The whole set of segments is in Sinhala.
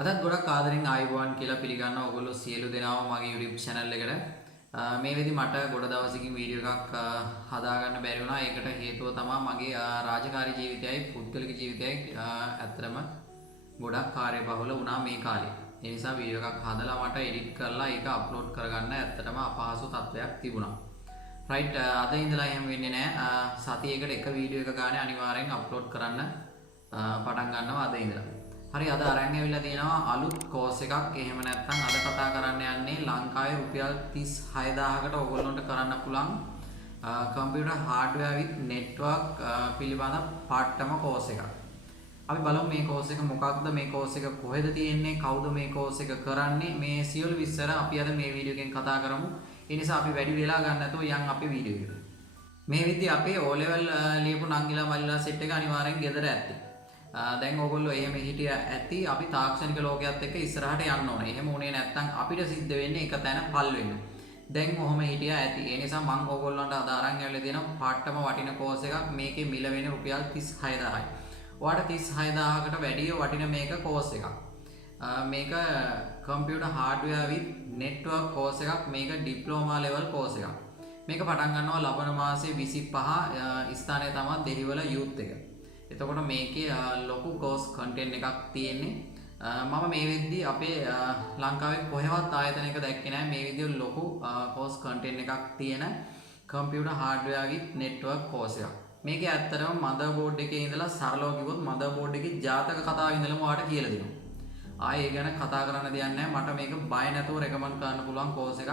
අදත් ගොඩක් ආදරෙන් ආයුබෝවන් කියලා පිළිගන්නවා ඔයගොල්ලෝ සියලු දෙනාම මගේ YouTube channel එකට. මේ වෙදි මට ගොඩ දවසකින් වීඩියෝ එකක් හදාගන්න බැරි වුණා. ඒකට හේතුව තමයි මගේ රාජකාරී ජීවිතයයි පුද්ගලික ජීවිතයයි ඇත්තටම ගොඩක් කාර්යබහුල වුණා මේ කාලේ. ඒ නිසා වීඩියෝ එකක් හදලා මට එඩිට් කරලා ඒක අප්ලෝඩ් කරගන්න ඇත්තටම අපහසු තත්ත්වයක් තිබුණා. රයිට් අද ඉඳලා එහෙම වෙන්නේ නැහැ. සතියේකට එක වීඩියෝ එක ගානේ අනිවාර්යෙන් අප්ලෝඩ් කරන්න පටන් ගන්නවා අද ඉඳලා. හරි අද අරන් ඇවිල්ලා තියෙනවා අලුත් කෝස් එකක්. එහෙම නැත්නම් අද කතා කරන්න යන්නේ ලංකාවේ රුපියල් 36000කට ඔයගොල්ලන්ට කරන්න පුළුවන් කම්පියුටර් හાર્ඩ්වෙයාර් with network පිළිබඳ පාඩම කෝස් එකක්. අපි බලමු මේ කෝස් එක මොකක්ද, මේ කෝස් එක කොහෙද තියෙන්නේ, කවුද මේ කෝස් එක කරන්නේ, මේ සියලු විස්තර අපි අද මේ වීඩියෝ එකෙන් කතා කරමු. ඒ නිසා අපි වැඩි වෙලා ගන්න නැතුව යන් අපි වීඩියෝ එකට. මේ විදිහ අපේ O level ලියපු නංගිලා මල්ලිලා සෙට් එක අනිවාර්යෙන් ගෙදර ඇත්තේ. දැන් ඔයගොල්ලෝ එහෙම හිටිය ඇති අපි තාක්ෂණික ලෝකයේත් එක්ක ඉස්සරහට යන්න ඕනේ. එහෙම උනේ නැත්නම් අපිට සිද්ධ වෙන්නේ එක තැන පල් වෙන්න. දැන් ඔහොම හිටියා ඇති. ඒ නිසා මම ඔයගොල්ලන්ට අද අරන් ඇවිල්ලා දෙනවා පාඩම වටින කෝස් එකක්. මේකේ මිල වෙන්නේ රුපියල් 36000යි. ඔයාලට 36000කට වැඩිය වටින මේක කෝස් එකක්. මේක computer hardware with network course එකක්. මේක ඩිප්ලෝමා ලෙවල් කෝස් එකක්. මේක පටන් ගන්නවා ලබන මාසේ 25 ස්ථානයේ තමයි දෙහිවල යූත් එක. එතකොට මේකේ ලොකු කෝස් කන්ටෙන්ට් එකක් තියෙන්නේ. මම මේ වෙද්දී අපේ ලංකාවේ කොහෙවත් ආයතනයක දැක්කේ නැහැ මේ විදිහට ලොකු කෝස් කන්ටෙන්ට් එකක් තියෙන computer hardware with network course එකක්. මේකේ ඇත්තටම මදර් බෝඩ් එකේ ඉඳලා සරලව කිව්වොත් මදර් බෝඩ් එකේ ජාතක කතාව ඉඳලම ඔයාලට කියලා දෙනවා. ආයේ ඒ ගැන කතා කරන්න දෙයක් නැහැ. මට මේක බය නැතුව රෙකමන්ඩ් කරන්න පුළුවන් කෝස් එකක්.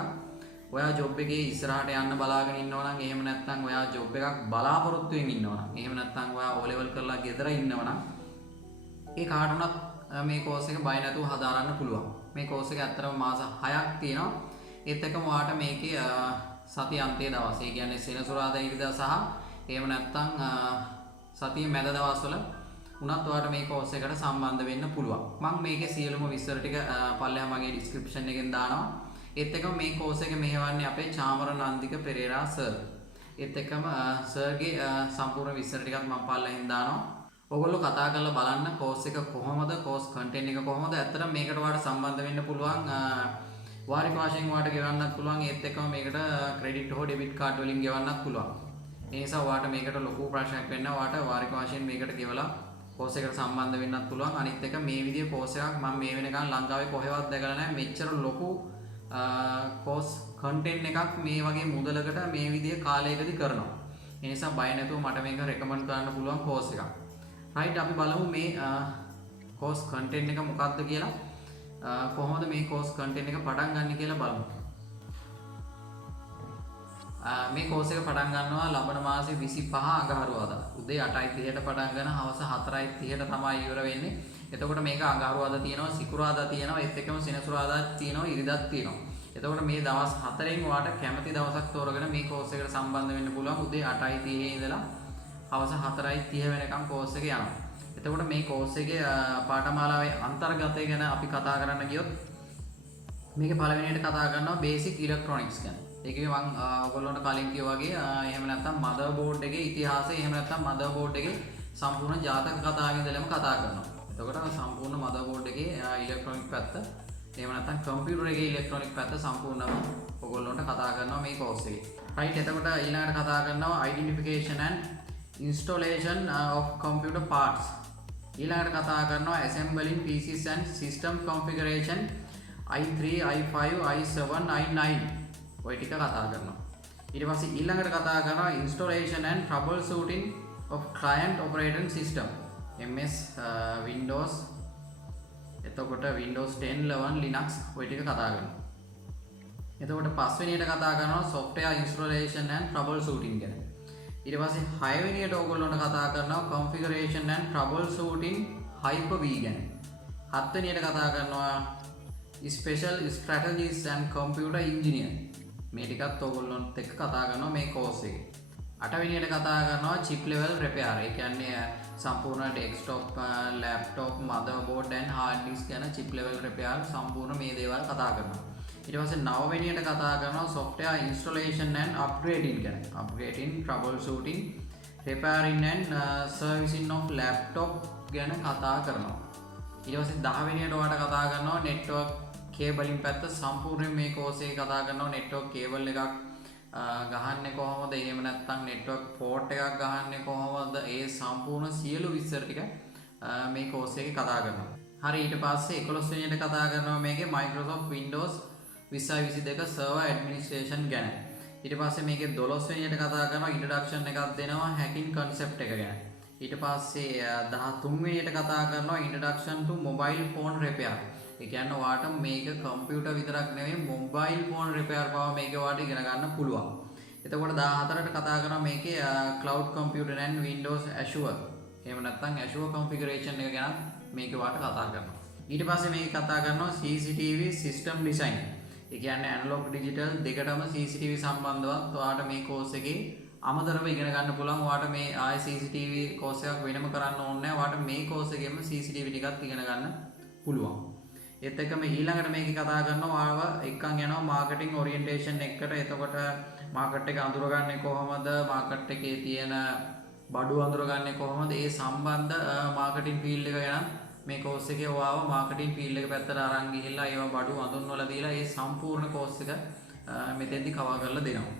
ඔයා ජොබ් එකේ ඉස්සරහට යන්න බලාගෙන ඉන්නවා නම්, එහෙම නැත්නම් ඔයා ජොබ් එකක් බලාපොරොත්තු වෙමින් ඉන්නවා නම්, එහෙම නැත්නම් ඔයා O level කරලා ගෙදර ඉන්නවා නම් ඒ කාටුණත් මේ කෝස් එක බය නැතුව හදාරන්න පුළුවන්. මේ කෝස් එක ඇත්තටම මාස 6ක් තියෙනවා. ඒත් එක්කම ඔයාට මේකේ සති අන්තයේ දවස්, ඒ කියන්නේ සෙනසුරාදා ඉරිදා සහ එහෙම නැත්නම් සතිය මැද දවස්වල උනත් ඔයාට මේ කෝස් එකට සම්බන්ධ වෙන්න පුළුවන්. මම මේකේ සියලුම විස්තර ටික පල්ලෙහා මගේ ඩිස්ක්‍රිප්ෂන් එකෙන් දානවා. ඒත් එක්කම මේ කෝස් එක මෙහෙවන්නේ අපේ චාමර නන්දික පෙරේරා සර්. ඒත් එක්කම සර්ගේ සම්පූර්ණ විස්තර ටිකත් මම පල්ලෙහින් දානවා. ඔයගොල්ලෝ කතා කරලා බලන්න කෝස් එක කොහොමද, කෝස් කන්ටෙන්ට් එක කොහොමද. ඇත්තටම මේකට ඔයාලට සම්බන්ධ වෙන්න පුළුවන්. වාරික වශයෙන් ඔයාලට ගෙවන්නත් පුළුවන්. ඒත් එක්කම මේකට ක්‍රෙඩිට් හෝ ඩෙබිට් කාඩ් වලින් ගෙවන්නත් පුළුවන්. ඒ නිසා ඔයාලට මේකට ලොකු ප්‍රශ්නයක් වෙන්න ඔයාලට වාරික වශයෙන් මේකට ගෙවලා කෝස් එකට සම්බන්ධ වෙන්නත් පුළුවන්. අනිත් එක මේ විදිහේ කෝස් එකක් මම මේ වෙනකන් ලංකාවේ කොහෙවත් දැකලා නැහැ. මෙච්චර ලොකු කෝස් කන්ටෙන්ට් එකක් මේ වගේ මුදලකට මේ විදිහේ කාලයකදී කරනවා. ඒ නිසා බය නැතුව මට මේක රෙකමන්ඩ් කරන්න පුළුවන් කෝස් එකක්. රයිට් අපි බලමු මේ කෝස් කන්ටෙන්ට් එක මොකක්ද කියලා. කොහොමද මේ කෝස් කන්ටෙන්ට් එක පටන් ගන්න කියලා බලමු. මේ කෝස් එක පටන් ගන්නවා ලබන මාසේ 25 අගහරුවාදා. උදේ 8:30ට පටන් ගන්න හවස 4:30ට තමයි ඉවර වෙන්නේ. එතකොට මේක අඟහරුවාදා තියෙනවා, සිකුරාදා තියෙනවා, ඒත් එක්කම සෙනසුරාදා තියෙනවා, ඉරිදාත් තියෙනවා. එතකොට මේ දවස් 4න් ඔයාලට කැමති දවසක් තෝරගෙන මේ කෝස් එකට සම්බන්ධ වෙන්න පුළුවන්. උදේ 8:30 ඉඳලා හවස 4:30 වෙනකම් කෝස් එක යනවා. එතකොට මේ කෝස් එකේ පාඨමාලාවේ අන්තර්ගතය ගැන අපි කතා කරන්න ගියොත් මේකේ පළවෙනියට කතා කරනවා බේසික් ඉලෙක්ට්‍රොනික්ස් ගැන. ඒකේ මම ඔයගොල්ලන්ට කලින් කිව්වා වගේ එහෙම නැත්නම් මදර් බෝඩ් එකේ ඉතිහාසය, එහෙම නැත්නම් මදර් බෝඩ් එකේ සම්පූර්ණ ජාතක කතාව ඉඳලම කතා කරනවා. එතකොට සම්පූර්ණ මදර් බෝඩ් එකේ ඉලෙක්ට්‍රොනික පැත්ත, එහෙම නැත්නම් කම්පියුටර් එකේ ඉලෙක්ට්‍රොනික පැත්ත සම්පූර්ණම ඔයගොල්ලන්ට කතා කරනවා මේ කෝස් එකේ. රයිට් එතකොට ඊළඟට කතා කරනවා identification and installation of computer parts. ඊළඟට කතා කරනවා assembling PCs and system configuration i3, i5, i7, i9. ඔය ටික කතා කරනවා. ඊට පස්සේ ඊළඟට කතා කරනවා installation and troubleshooting of client operating system. MS Windows, එතකොට Windows 10, 11, Linux ඔය ටික කතා කරනවා. එතකොට පස්වෙනියට කතා කරනවා software installation and troubleshooting ගැන. ඊට පස්සේ හයවෙනියට ඕගොල්ලොන්ට කතා කරනවා configuration and troubleshooting Hyper-V ගැන. හත්වෙනියට කතා කරනවා special strategies and computer engineer. මේ ටිකත් ඕගොල්ලොන්ට එක්ක කතා කරනවා මේ කෝස් එකේ. 8 වෙනියට කතා කරනවා chip level repair. ඒ කියන්නේ සම්පූර්ණ desktop, laptop, motherboard and hard disk ගැන chip level repair සම්පූර්ණ මේ දේවල් කතා කරනවා. ඊට පස්සේ 9 වෙනියට කතා කරනවා software installation and upgrading ගැන. upgrading, troubleshooting, repairing and servicing of laptop ගැන කතා කරනවා. ඊට පස්සේ 10 වෙනියට ඔයාලට කතා කරනවා network කේබලින් පැත්ත සම්පූර්ණයෙන් මේ කෝස් එකේ කතා කරනවා network කේබල් එකක් ගහන්නේ කොහොමද, එහෙම නැත්නම් network port එකක් ගහන්නේ කොහොමද, ඒ සම්පූර්ණ සියලු විස්තර ටික මේ කෝස් එකේ කතා කරනවා. හරි, ඊට පස්සේ 11 වෙනියට කතා කරනවා මේකේ Microsoft Windows 2022 server administration ගැන. ඊට පස්සේ මේකේ 12 වෙනියට කතා කරනවා introduction එකක් දෙනවා hacking concept එක ගැන. ඊට පස්සේ 13 වෙනියට කතා කරනවා introduction to mobile phone repair. ඒ කියන්නේ ඔයාට මේක කම්පියුටර් විතරක් නෙවෙයි මොබයිල් ෆෝන් රිපෙයාර් පවා මේකේ ඔයාට ඉගෙන ගන්න පුළුවන්. එතකොට 14ට කතා කරනවා මේකේ cloud computer and Windows Azure. එහෙම නැත්නම් Azure configuration එක ගැන මේකේ ඔයාට කතා කරනවා. ඊට පස්සේ මේක කතා කරනවා CCTV system design. ඒ කියන්නේ analog digital දෙකටම CCTV සම්බන්ධවත් ඔයාට මේ කෝස් එකේ අමතරව ඉගෙන ගන්න පුළුවන්. ඔයාට මේ ආයි CCTV කෝස් එකක් වෙනම කරන්න ඕනේ නැහැ. ඔයාට මේ කෝස් එකේම CCTV ටිකක් ඉගෙන ගන්න පුළුවන්. ඒත් එක්කම ඊළඟට මේකේ කතා කරනවා ආව එක්කන් යනවා මාකටිං ඔරියන්ටේෂන් එකට. එතකොට මාකට් එක අඳුරගන්නේ කොහොමද, මාකට් එකේ තියෙන බඩු අඳුරගන්නේ කොහොමද, ඒ සම්බන්ධ මාකටිං ෆීල්ඩ් එක ගැන මේ කෝස් එකේ ඔයාව මාකටිං ෆීල්ඩ් එක පැත්තට අරන් ගිහිල්ලා ඒවා බඩු අඳුන්වලා දීලා ඒ සම්පූර්ණ කෝස් එක මෙතෙන්දි කවර් කරලා දෙනවා.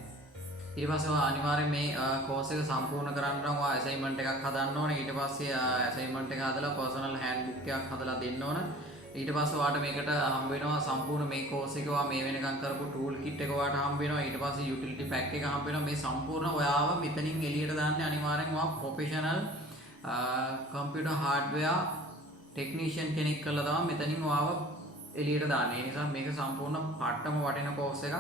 ඊට පස්සේ ඔයා අනිවාර්යෙන් මේ කෝස් එක සම්පූර්ණ කරන්න නම් ඔයා ඇසයින්මන්ට් එකක් හදන්න ඕනේ. ඊට පස්සේ ඇසයින්මන්ට් එක හදලා පර්සනල් හෑන්ඩ්බුක් එකක් හදලා දෙන්න ඕනේ. ඊට පස්සේ ඔයාට මේකට හම්බ වෙනවා සම්පූර්ණ මේ කෝස් එක ඔයා මේ වෙනකන් කරපු ටූල් කිට් එක ඔයාට හම්බ වෙනවා. ඊට පස්සේ යුටිලිටි පැක් එක හම්බ වෙනවා. මේ සම්පූර්ණ ඔයාව මෙතනින් එළියට දාන්නේ අනිවාර්යෙන් ඔයා ප්‍රොෆෙෂනල් කම්පියුටර් හાર્ඩ්වෙයාර් ටෙක්නීෂියන් කෙනෙක් කරලා තමයි මෙතනින් ඔයාව එළියට දාන්නේ. ඒ නිසා මේක සම්පූර්ණ පට්ටම වටින කෝස් එකක්.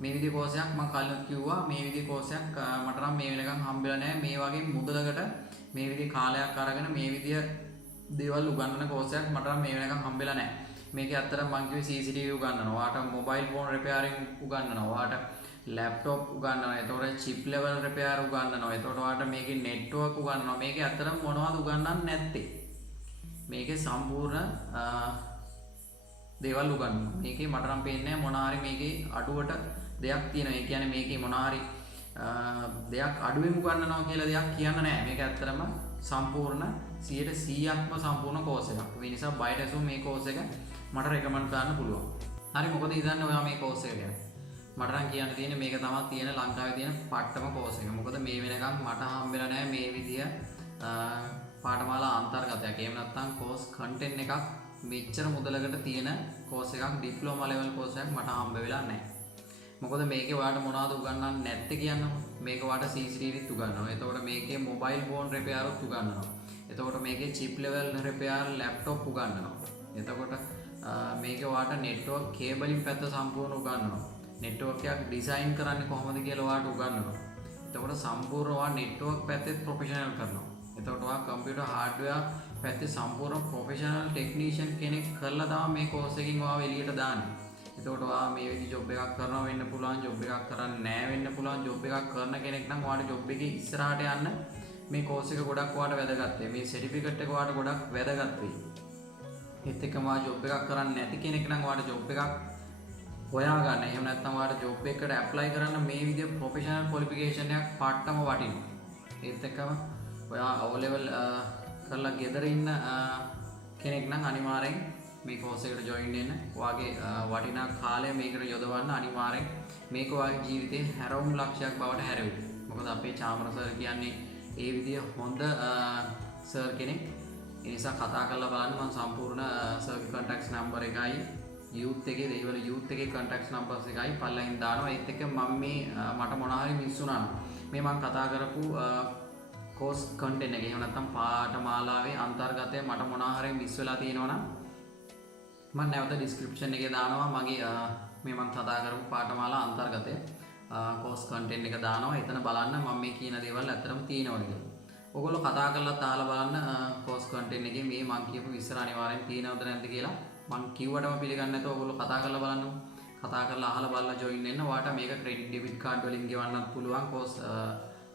මේ විදිහේ කෝස් එකක් මම කලින් කිව්වා මේ විදිහේ කෝස් එකක් මට නම් මේ වෙනකන් හම්බෙලා නැහැ. මේ වගේ මුදලකට මේ විදිහේ කාලයක් අරගෙන මේ විදිහ දේවල් උගන්වන කෝස් එකක් මට නම් මේ වෙනකන් හම්බෙලා නැහැ. මේකේ ඇත්තටම මම කිව්වේ CCTV උගන්වනවා. ඔයාට මොබයිල් ෆෝන් රිපෙයාරින් උගන්වනවා. ඔයාට ලැප්ටොප් උගන්වනවා. එතකොට චිප් ලෙවල් රිපෙයාර් උගන්වනවා. එතකොට ඔයාට මේකේ නෙට්වර්ක් උගන්වනවා. මේකේ ඇත්තටම මොනවද උගන්වන්නේ නැත්තේ? මේකේ සම්පූර්ණ දේවල් උගන්වනවා. මේකේ මට නම් පේන්නේ මොන හරි මේකේ අඩුවට දෙයක් තියෙනවා. ඒ කියන්නේ මේකේ මොන හරි දෙයක් අඩුවෙන් උගන්වනවා කියලා දෙයක් කියන්න නැහැ. මේක ඇත්තටම සම්පූර්ණ 100%ක්ම සම්පූර්ණ කෝස් එකක්. ඒ නිසා බයට ඇසුම් මේ කෝස් එක මට රෙකමන්ඩ් කරන්න පුළුවන්. හරි, මොකද ඉතින් ඔයා මේ කෝස් එක ගැන මට නම් කියන්න තියෙන්නේ මේක තමයි තියෙන ලංකාවේ තියෙන පට්ටම කෝස් එක. මොකද මේ වෙනකන් මට හම්බෙලා නැහැ මේ විදිය පාඨමාලා අන්තර්ගතයක්. එහෙම නැත්නම් කෝස් කන්ටෙන්ට් එකක් මෙච්චර මුදලකට තියෙන කෝස් එකක් ඩිප්ලෝමා ලෙවල් කෝස් එකක් මට හම්බ වෙලා නැහැ. මොකද මේකේ ඔයාලට මොනවද උගන්වන්නේ නැත්තේ කියන්නකො. මේක ඔයාලට CCTVත් උගන්වනවා. එතකොට මේකේ මොබයිල් ෆෝන් රිපෙයාරත් උගන්වනවා. එතකොට මේකේ චිප් ලෙවල් රිපෙයාර් ලැප්ටොප් උගන්වනවා. එතකොට මේකේ ඔයාලට නෙට්වර්ක් කේබලින් පැත්ත සම්පූර්ණ උගන්වනවා. නෙට්වර්ක් එකක් ඩිසයින් කරන්නේ කොහොමද කියලා ඔයාලට උගන්වනවා. එතකොට සම්පූර්ණ ඔයා නෙට්වර්ක් පැත්තේ ප්‍රොෆෙෂනල් කරනවා. එතකොට ඔයා කම්පියුටර් හાર્ඩ්වෙයාර් පැත්තේ සම්පූර්ණ ප්‍රොෆෙෂනල් ටෙක්නීෂියන් කෙනෙක් කරලා තමයි මේ කෝස් එකකින් ඔයාව එළියට දාන්නේ. එතකොට ඔයා මේ විදිහ ජොබ් එකක් කරනවා වෙන්න පුළුවන්, ජොබ් එකක් කරන්නේ නැහැ වෙන්න පුළුවන්. ජොබ් එකක් කරන කෙනෙක් නම් ඔයාට ජොබ් එකේ ඉස්සරහට යන්න මේ කෝස් එක ගොඩක් ඔයාට වැදගත් වෙයි. මේ සර්ටිෆිකේට් එක ඔයාට ගොඩක් වැදගත් වෙයි. ඒත් එක්කම ඔයා ජොබ් එකක් කරන්නේ නැති කෙනෙක් නම් ඔයාට ජොබ් එකක් හොයා ගන්න. එහෙම නැත්නම් ඔයාට ජොබ් එකකට ඇප්ලයි කරන්න මේ විදිහ ප්‍රොෆෙෂනල් ක්වොලිෆිකේෂන් එකක් පාට්ටම වටිනවා. ඒත් එක්කම ඔයා O level කරලා ගෙදර ඉන්න කෙනෙක් නම් අනිවාර්යෙන් මේ කෝස් එකට ජොයින් වෙන්න. ඔයාගේ වටිනා කාලය මේකට යොදවන්න අනිවාර්යෙන් මේක ඔයාගේ ජීවිතේ හැරවුම් ලක්ෂයක් බවට හැරෙවි. මොකද අපේ චාමර සර් කියන්නේ ඒ විදිය හොඳ සර් කෙනෙක්. ඒ නිසා කතා කරලා බලන්න. මම සම්පූර්ණ සර්ගේ කන්ටැක්ට්ස් නම්බර් එකයි යූත් එකේ දේවල යූත් එකේ කන්ටැක්ට්ස් නම්බර්ස් එකයි පල්ලෙන් දානවා. ඒත් එක්ක මම මේ මට මොන හරි මිස් වුණා මේ මම කතා කරපු කෝස් කන්ටෙන්ට් එක එහෙම නැත්නම් පාඨමාලාවේ අන්තර්ගතය මට මොන හරි මිස් වෙලා තියෙනවා නම් මම නැවත ඩිස්ක්‍රිප්ෂන් එකේ දානවා මගේ මේ මම කතා කරපු පාඨමාලා අන්තර්ගතය කෝස් කන්ටෙන්ට් එක දානවා. එතන බලන්න මම මේ කියන දේවල් ඇත්තටම තියෙනවද කියලා. ඔයගොල්ලෝ කතා කරලා තාලා බලන්න කෝස් කන්ටෙන්ට් එකේ මේ මම කියපු විස්තර අනිවාර්යෙන් තියෙනවද නැද්ද කියලා. මම කිව්වටම පිළිගන්නේ නැතුව ඔයගොල්ලෝ කතා කරලා බලන්න. කතා කරලා අහලා බලලා ජොයින් වෙන්න. ඔයාට මේක ක්‍රෙඩිට් ඩෙබිට් කාඩ් වලින් ගෙවන්නත් පුළුවන් කෝස්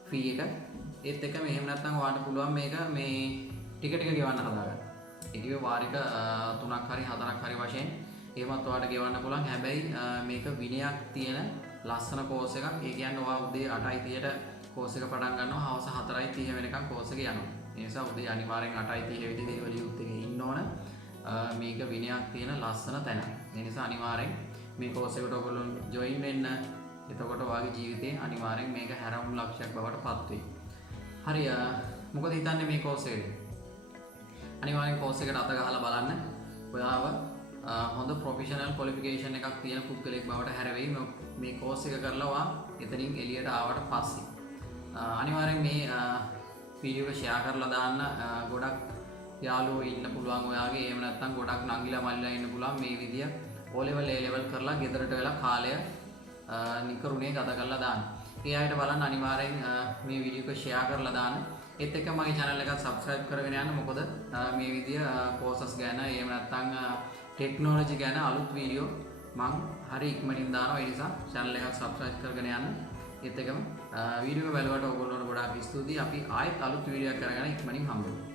ෆී එක. ඒත් එක්ක මෙහෙම නැත්නම් ඔයාට පුළුවන් මේක මේ ටික ටික ගෙවන්න හදාගන්න. ඒකේ වාරික 3ක් හරි 4ක් හරි වශයෙන් එහෙමත් ඔයාට ගෙවන්න පුළුවන්. හැබැයි මේක විනයක් තියෙන ලස්සන කෝස් එකක්. ඒ කියන්නේ ඔයා උදේ 8:30ට කෝස් එක පටන් ගන්නවා. හවස 4:30 වෙනකන් කෝස් එක යනවා. ඒ නිසා උදේ අනිවාර්යෙන් 8:30 විදිහට දේවල් යුත් එකේ ඉන්න ඕන. මේක විනයක් තියෙන ලස්සන තැන. ඒ නිසා අනිවාර්යෙන් මේ කෝස් එකට ඔයගොල්ලෝ ජොයින් වෙන්න. එතකොට ඔයාගේ ජීවිතේ අනිවාර්යෙන් මේක හැරවුම් ලක්ෂයක් බවට පත් වෙයි. හරි මොකද හිතන්නේ මේ කෝස් එකේ? අනිවාර්යෙන් කෝස් එකට අත ගහලා බලන්න. ඔයාව හොඳ ප්‍රොෆෙෂනල් ක්වොලිෆිකේෂන් එකක් තියෙන පුද්ගලෙක් බවට හැරෙයි මේ කෝස් එක කරලා ඔයා එතනින් එළියට ආවට පස්සේ. අනිවාර්යෙන් මේ වීඩියෝ එක ෂෙයා කරලා දාන්න. ගොඩක් යාළුවෝ ඉන්න පුළුවන් ඔයාගේ. එහෙම නැත්නම් ගොඩක් නංගිලා මල්ලිලා ඉන්න පුළුවන් මේ විදිය O level A level කරලා ගෙදරට වෙලා කාලය නිකරුණේ ගත කරලා දාන්න. ඒ අයට බලන්න අනිවාර්යෙන් මේ වීඩියෝ එක ෂෙයා කරලා දාන්න. ඒත් එක්ක මගේ channel එක subscribe කරගෙන යන්න. මොකද මේ විදිය courses ගැන එහෙම නැත්නම් ටෙක්නොලොජි ගැන අලුත් වීඩියෝ මම හරි ඉක්මනින් දානවා. ඒ නිසා channel එක subscribe කරගෙන යන්න. ඒත් එක්කම වීඩියෝ එක බලවට ඔයගොල්ලෝට ගොඩාක් ස්තුතියි. අපි ආයෙත් අලුත් වීඩියෝ එකක් කරගෙන ඉක්මනින් හම්බ වෙමු.